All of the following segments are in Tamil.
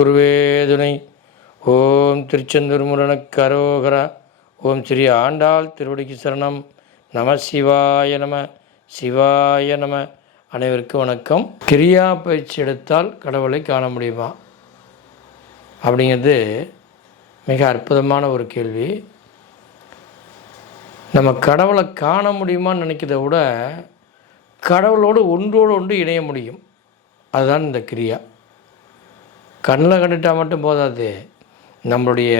குருவேதுனை ஓம் திருச்செந்தூர் முருகனுக்கு அரோகரா ஓம் ஸ்ரீ ஆண்டாள் திருவடிக்கு சரணம். நம சிவாய நம சிவாய நம. அனைவருக்கும் வணக்கம். கிரியா பயிற்சி எடுத்தால் கடவுளை காண முடியுமா? அப்படிங்கிறது மிக அற்புதமான ஒரு கேள்வி. நம்ம கடவுளை காண முடியுமான்னு நினைக்கிறத விட கடவுளோடு ஒன்றோடு ஒன்று இணைய முடியும். அதுதான் இந்த கிரியா. கண்ணில் கண்டுட்டால் மட்டும் போதாது. நம்மளுடைய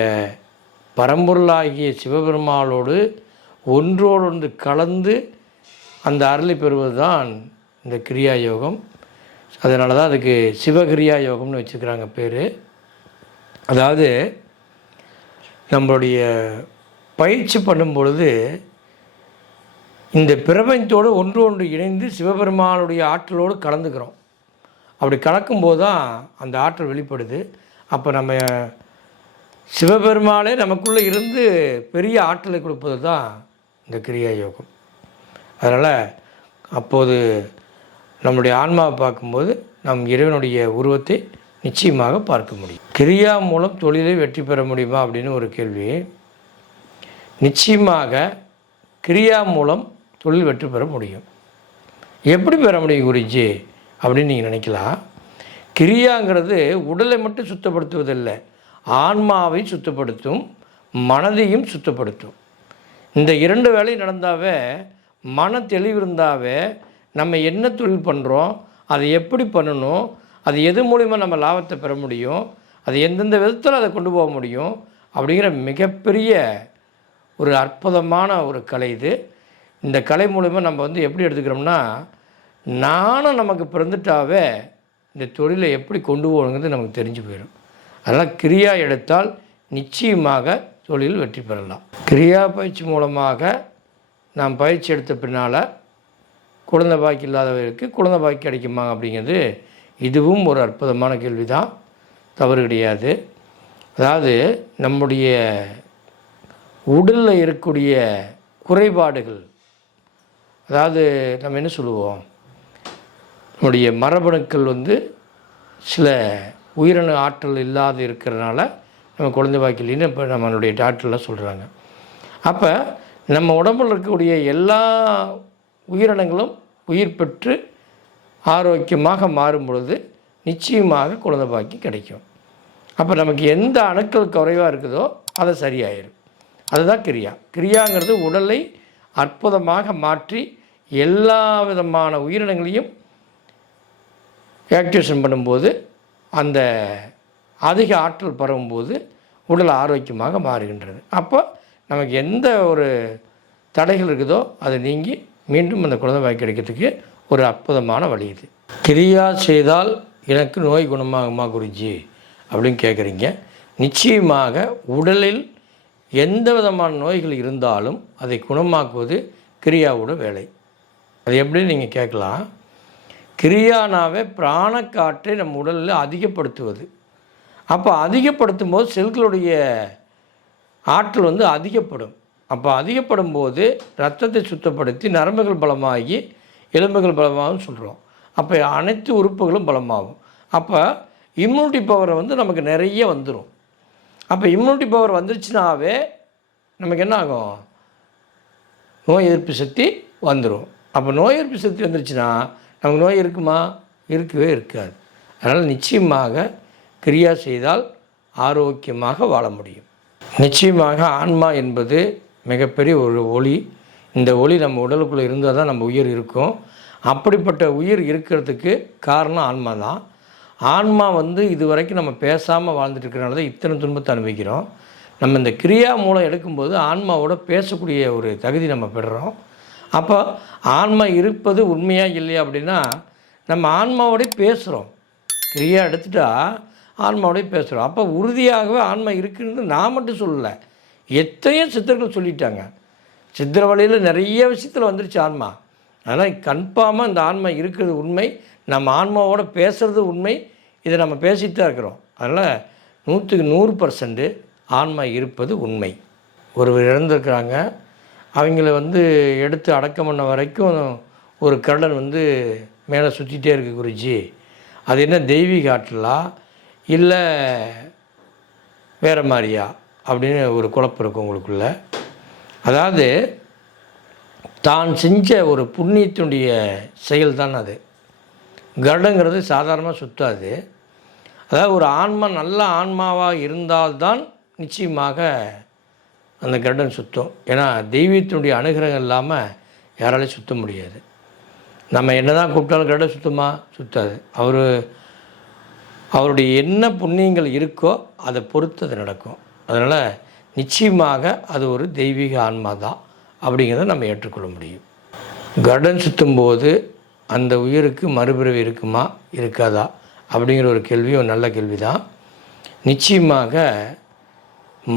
பரம்பொருளாகிய சிவபெருமாளோடு ஒன்றோடு ஒன்று கலந்து அந்த அருளை பெறுவது தான் இந்த கிரியா யோகம் அதனால தான் அதுக்கு சிவகிரியா யோகம்னு வச்சுக்கிறாங்க பேர். அதாவது நம்மளுடைய பயிற்சி பண்ணும் பொழுது இந்த பிரபஞ்சத்தோடு ஒன்று ஒன்று இணைந்து சிவபெருமானுடைய ஆற்றலோடு கலந்துக்கிறோம். அப்படி கலக்கும்போது தான் அந்த ஆற்றல் வெளிப்படுது. அப்போ நம்ம சிவபெருமானே நமக்குள்ளே இருந்து பெரிய ஆற்றலை கொடுப்பது தான் இந்த கிரியா யோகம் அதனால் அப்போது நம்முடைய ஆன்மாவை பார்க்கும்போது நம் இறைவனுடைய உருவத்தை நிச்சயமாக பார்க்க முடியும். கிரியா மூலம் தொழிலை வெற்றி பெற முடியுமா அப்படின்னு ஒரு கேள்வி. நிச்சயமாக கிரியா மூலம் தொழில் வெற்றி பெற முடியும். எப்படி பெற முடியும் குருஜி? அப்படின்னு நீங்கள் நினைக்கலாம். கிரியாங்கிறது உடலை மட்டும் சுத்தப்படுத்துவதில்லை. ஆன்மாவை சுத்தப்படுத்தும் மனதையும் சுத்தப்படுத்தும். இந்த இரண்டு வேலை நடந்தாவே மன தெளிவு இருந்தாவே நம்ம என்ன தொழில் பண்ணுறோம் அதை எப்படி பண்ணணும் அது எது மூலிமா நம்ம லாபத்தை பெற முடியும் அது எந்தெந்த விதத்தில் அதை கொண்டு போக முடியும் அப்படிங்கிற மிகப்பெரிய ஒரு அற்புதமான ஒரு கலை இது. இந்த கலை மூலிமா நம்ம வந்து எப்படி எடுத்துக்கிறோம்னா நானும் நமக்கு பிறந்துட்டாவே இந்த தொழிலை எப்படி கொண்டு போகணுங்கிறது நமக்கு தெரிஞ்சு போயிடும். அதனால் கிரியா எடுத்தால் நிச்சயமாக தொழில் வெற்றி பெறலாம். கிரியா பயிற்சி மூலமாக நாம் பயிற்சி எடுத்த பின்னால் குழந்தை பாக்கி இல்லாதவர்களுக்கு குழந்தை பாக்கி கிடைக்குமா அப்படிங்கிறது இதுவும் ஒரு அற்புதமான கேள்வி தான் தவறு கிடையாது. அதாவது நம்முடைய உடலில் இருக்கக்கூடிய குறைபாடுகள் அதாவது நம்ம என்ன சொல்லுவோம்? நம்முடைய மரபணுக்கள் வந்து சில உயிரணு ஆற்றல் இல்லாத இருக்கிறதுனால நம்ம குழந்தை பாக்கிலின்னு இப்போ நம்மளுடைய டாக்டர்லாம் சொல்கிறாங்க அப்போ நம்ம உடம்புல இருக்கக்கூடிய எல்லா உயிரினங்களும் உயிர் பெற்று ஆரோக்கியமாக மாறும் பொழுது நிச்சயமாக குழந்தை பாக்கி கிடைக்கும். அப்போ நமக்கு எந்த அணுக்கள் குறைவாக இருக்குதோ அதை சரியாயிடும் அதுதான் கிரியா. கிரியாங்கிறது உடலை அற்புதமாக மாற்றி எல்லா விதமான உயிரினங்களையும் ஆக்டிவேஷன் பண்ணும்போது அந்த அதிக ஆற்றல் பரவும்போது உடல் ஆரோக்கியமாக மாறுகின்றது. அப்போ நமக்கு எந்த ஒரு தடைகள் இருக்குதோ அது நீங்கி மீண்டும் அந்த குழந்தை வாய் கிடைக்கிறதுக்கு ஒரு அற்புதமான வழி இது. கிரியா செய்தால் எனக்கு நோய் குணமாகுமா குருஜி? அப்படின்னு கேட்குறீங்க நிச்சயமாக உடலில் எந்த விதமான நோய்கள் இருந்தாலும் அதை குணமாக்குவது கிரியாவோட வேலை. அது எப்படி நீங்கள் கேட்கலாம்? கிரியானாவே பிராணக்காற்றை நம் உடலில் அதிகப்படுத்துவது. அப்போ அதிகப்படுத்தும் போது செல்களுடைய ஆற்றல் வந்து அதிகப்படும். அப்போ அதிகப்படும் போது ரத்தத்தை சுத்தப்படுத்தி நரம்புகள் பலமாகி எலும்புகள் பலமாகும் சொல்கிறோம் அப்போ அனைத்து உறுப்புகளும் பலமாகும். அப்போ இம்யூனிட்டி பவர் வந்து நமக்கு நிறைய வந்துடும் அப்போ இம்யூனிட்டி பவர் வந்துருச்சுனாவே நமக்கு என்ன ஆகும் நோய் எதிர்ப்பு சக்தி வந்துடும் அப்போ நோய் எதிர்ப்பு சக்தி வந்துருச்சுன்னா நமக்கு நோய் இருக்குமா? இருக்கவே இருக்காது. அதனால் நிச்சயமாக கிரியா செய்தால் ஆரோக்கியமாக வாழ முடியும். நிச்சயமாக ஆன்மா என்பது மிகப்பெரிய ஒரு ஒளி. இந்த ஒளி நம்ம உடலுக்குள்ளே இருந்தால் தான் நம்ம உயிர் இருக்கும். அப்படிப்பட்ட உயிர் இருக்கிறதுக்கு காரணம் ஆன்மா தான். ஆன்மா வந்து இது வரைக்கும் நம்ம பேசாமல் வாழ்ந்துட்டு இருக்கிறனால தான் இத்தனை துன்பத்தை அனுபவிக்கிறோம். நம்ம இந்த கிரியா மூலம் எடுக்கும்போது ஆன்மாவோட பேசக்கூடிய ஒரு தகுதி நம்ம பெறுறோம். அப்போ ஆன்மா இருப்பது உண்மையாக இல்லையா அப்படின்னா நம்ம ஆன்மாவோடய பேசுகிறோம் கிரியா எடுத்துட்டா ஆன்மாவோடய பேசுகிறோம் அப்போ உறுதியாகவே ஆன்மா இருக்குன்னு நான் மட்டும் சொல்லலை. எத்தனையோ சித்தர்கள் சொல்லிட்டாங்க. சித்திர வழியில் நிறைய விஷயத்தில் வந்துருச்சு ஆன்மா. அதனால் கன்ஃபார்மாக இந்த ஆன்மா இருக்கிறது உண்மை நம்ம ஆன்மாவோட பேசுகிறது உண்மை இதை நம்ம பேசிட்டு தான் இருக்கிறோம். அதனால் நூற்றுக்கு நூறு பர்சன்ட்டு ஆன்மா இருப்பது உண்மை. ஒருவர் இறந்துருக்குறாங்க அவங்கள வந்து எடுத்து அடக்கம் பண்ண வரைக்கும் ஒரு கருடன் வந்து மேலே சுற்றிட்டே இருக்கு குருஜி. அது என்ன தெய்வீக ஆற்றலா? இல்லை வேறு மாதிரியா? அப்படின்னு ஒரு குழப்பம் இருக்கும் உங்களுக்குள்ள. அதாவது தான் செஞ்ச ஒரு புண்ணியத்தினுடைய செயல் தான் அது. கருடங்கிறது சாதாரணமாக சுத்தாது. அதாவது ஒரு ஆன்மா நல்ல ஆன்மாவாக இருந்தால்தான் நிச்சயமாக அந்த கருடன் சுத்தம். ஏன்னா தெய்வத்தினுடைய அனுகிரகம் இல்லாமல் யாராலையும் சுத்த முடியாது. நம்ம என்ன தான் கூப்பிட்டாலும் கருடன் சுத்தமா? சுத்தாது. அவர் அவருடைய என்ன புண்ணியங்கள் இருக்கோ அதை பொறுத்து அது நடக்கும். அதனால் நிச்சயமாக அது ஒரு தெய்வீக ஆன்மா தான் அப்படிங்கிறத நம்ம ஏற்றுக்கொள்ள முடியும். கருடன் சுற்றும்போது அந்த உயிருக்கு மறுபிறவி இருக்குமா? இருக்காதா? அப்படிங்கிற ஒரு கேள்வி ஒரு நல்ல கேள்வி தான் நிச்சயமாக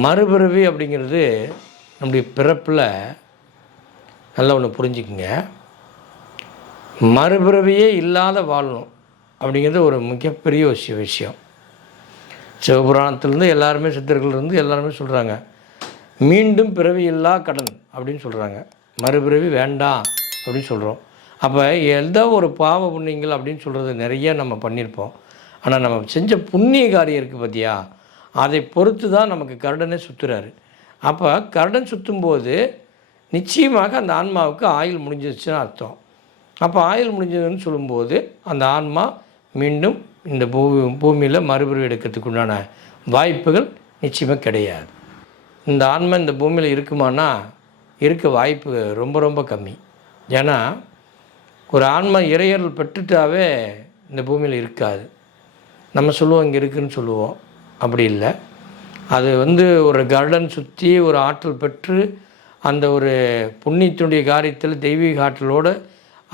மறுபிறவி அப்படிங்கிறது நம்முடைய பிறப்பில் நல்லா ஒன்று புரிஞ்சுக்குங்க. மறுபிறவியே இல்லாத வாழணும் அப்படிங்கிறது ஒரு மிகப்பெரிய விஷய விஷயம். சிவபுராணத்திலேருந்து எல்லாருமே சித்தர்கள்லேருந்து எல்லாருமே சொல்கிறாங்க மீண்டும் பிறவி இல்லா கடன் அப்படின்னு சொல்கிறாங்க மறுபிறவி வேண்டாம் அப்படின்னு சொல்கிறோம் அப்போ எந்த ஒரு பாவ புண்ணியங்கள் அப்படின்னு சொல்கிறது நிறைய நம்ம பண்ணியிருப்போம். ஆனால் நம்ம செஞ்ச புண்ணிய காரியம் இருக்குது பார்த்தியா அதை பொறுத்து தான் நமக்கு கருடனே சுற்றுறாரு அப்போ கருடன் சுற்றும்போது நிச்சயமாக அந்த ஆன்மாவுக்கு ஆயுள் முடிஞ்சிருச்சுன்னு அர்த்தம். அப்போ ஆயுள் முடிஞ்சதுன்னு சொல்லும்போது அந்த ஆன்மா மீண்டும் இந்த பூ பூமியில் மறுபிறவி எடுக்கிறதுக்கு உண்டான வாய்ப்புகள் நிச்சயமாக கிடையாது. இந்த ஆன்மா இந்த பூமியில் இருக்குமானா இருக்க வாய்ப்பு ரொம்ப ரொம்ப கம்மி. ஏன்னா ஒரு ஆன்மா இறையர்கள் பெற்றுட்டாவே இந்த பூமியில் இருக்காது. நம்ம சொல்லுவோம் இங்கே இருக்குதுன்னு சொல்லுவோம். அப்படி இல்லை. அது வந்து ஒரு கார்டன் சுற்றி ஒரு ஆற்றல் பெற்று அந்த ஒரு புண்ணியத்தினுடைய காரியத்தில் தெய்வீக ஆற்றலோடு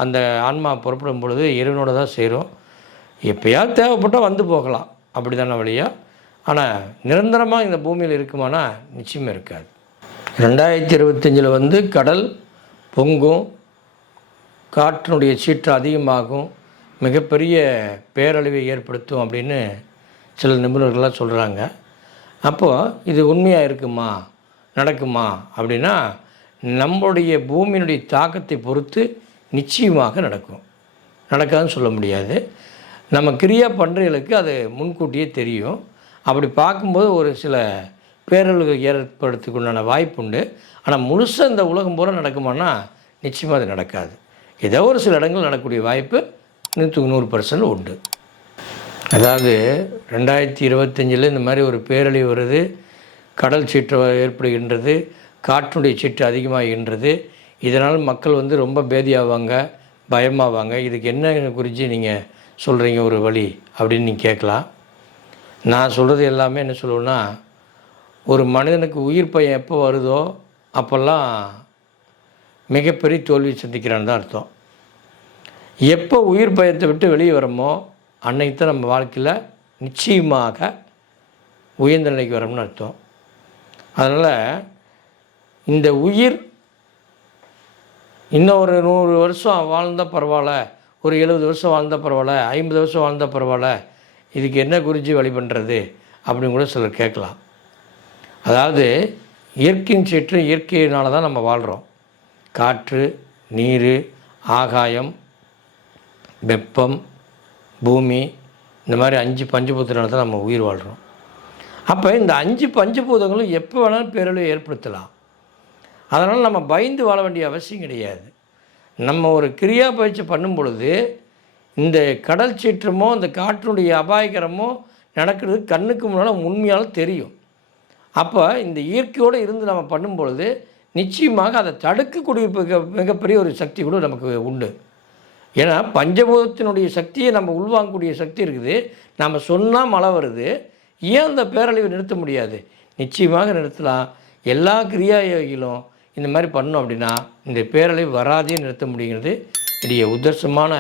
அந்த ஆன்மா புறப்படும் பொழுது இறைவனோட தான் சேரும். எப்பயாவது தேவைப்பட்டால் வந்து போகலாம். அப்படி தானே வழியா? ஆனால் நிரந்தரமாக இந்த பூமியில் இருக்குமானா நிச்சயம் இருக்காது. ரெண்டாயிரத்தி இருபத்தஞ்சில் வந்து கடல் பொங்கும் காற்றினுடைய சீற்று அதிகமாகும் மிகப்பெரிய பேரழிவை ஏற்படுத்தும் அப்படின்னு சில நிபுணர்கள்லாம் சொல்கிறாங்க அப்போது இது உண்மையாக இருக்குமா? நடக்குமா? அப்படின்னா நம்மளுடைய பூமியினுடைய தாக்கத்தை பொறுத்து நிச்சயமாக நடக்கும். நடக்காதுன்னு சொல்ல முடியாது. நம்ம கிரியா பண்ணுறவங்களுக்கு அது முன்கூட்டியே தெரியும். அப்படி பார்க்கும்போது ஒரு சில பேரழிவுகள் ஏற்படுத்துக்குண்டான வாய்ப்பு உண்டு. ஆனால் முழுசாக இந்த உலகம் பூரா நடக்குமானா நிச்சயமாக அது நடக்காது. ஏதோ ஒரு சில இடங்கள் நடக்கக்கூடிய வாய்ப்பு நூற்றுக்கு நூறு பர்சன்ட் உண்டு. அதாவது ரெண்டாயிரத்தி இருபத்தஞ்சில் இந்த மாதிரி ஒரு பேரழிவு வருது கடல் சீற்றம் ஏற்படுகின்றது காற்றுடைய சீற்று அதிகமாகின்றது. இதனால் மக்கள் வந்து ரொம்ப பேதியாவாங்க பயமாவாங்க. இதுக்கு என்ன குறித்து நீங்கள் சொல்கிறீங்க ஒரு வழி அப்படின்னு நீங்கள் கேட்கலாம். நான் சொல்கிறது எல்லாமே என்ன சொல்லுவேன்னா ஒரு மனிதனுக்கு உயிர் பயம் எப்போ வருதோ அப்போல்லாம் மிகப்பெரிய தோல்வி சந்திக்கிறான்னு தான் அர்த்தம். எப்போ உயிர் பயத்தை விட்டு வெளியே வரமோ அன்னைக்கு தான் நம்ம வாழ்க்கையில் நிச்சயமாக உயர்ந்த நிலைக்கு வரோம்னு அர்த்தம். அதனால் இந்த உயிர் இன்னும் ஒரு நூறு வருஷம் வாழ்ந்தால் பரவாயில்ல ஒரு எழுபது வருஷம் வாழ்ந்தால் பரவாயில்ல ஐம்பது வருஷம் வாழ்ந்தால் பரவாயில்ல இதுக்கு என்ன குறிஞ்சி வழி பண்ணுறது அப்படின்னு கூட சிலர் கேட்கலாம். அதாவது இயற்கையின் சீற்று இயற்கையினால தான் நம்ம வாழ்கிறோம் காற்று நீர் ஆகாயம் வெப்பம் பூமி இந்த மாதிரி அஞ்சு பஞ்சபூதத்தினால தான் நம்ம உயிர் வாழ்கிறோம் அப்போ இந்த அஞ்சு பஞ்சபூதங்களும் எப்போ வேணாலும் பேரழிவு ஏற்படுத்தலாம். அதனால் நம்ம பயந்து வாழ வேண்டிய அவசியம் கிடையாது. நம்ம ஒரு கிரியா பயிற்சி பண்ணும் பொழுது இந்த கடல் சீற்றமோ இந்த காற்றினுடைய அபாயகரமோ நடக்கிறது கண்ணுக்கு முன்னால் உண்மையால் தெரியும். அப்போ இந்த இயற்கையோடு இருந்து நம்ம பண்ணும் பொழுது நிச்சயமாக அதை தடுக்கக்கூடிய மிக மிகப்பெரிய ஒரு சக்தி கூட நமக்கு உண்டு. ஏன்னா பஞ்சபூதத்தினுடைய சக்தியை நம்ம உள்வாங்கக்கூடிய சக்தி இருக்குது. நம்ம சொன்னால் மழை வருது. ஏன் அந்த பேரழிவை நிறுத்த முடியாது? நிச்சயமாக நிறுத்தலாம். எல்லா கிரியா யோகிகளும் இந்த மாதிரி பண்ணோம் அப்படின்னா இந்த பேரழிவு வராதே நிறுத்த முடியுங்கிறது இடைய உத்தர்சமான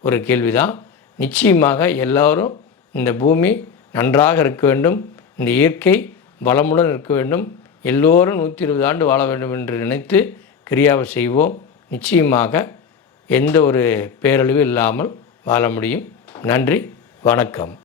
ஒரு கேள்வி தான் நிச்சயமாக எல்லோரும் இந்த பூமி நன்றாக இருக்க வேண்டும். இந்த இயற்கை வளமுடன் இருக்க வேண்டும். எல்லோரும் நூற்றி இருபது ஆண்டு வாழ வேண்டும் என்று நினைத்து கிரியாவை செய்வோம். நிச்சயமாக எந்த ஒரு பேரழிவும் இல்லாமல் வாழ முடியும். நன்றி வணக்கம்.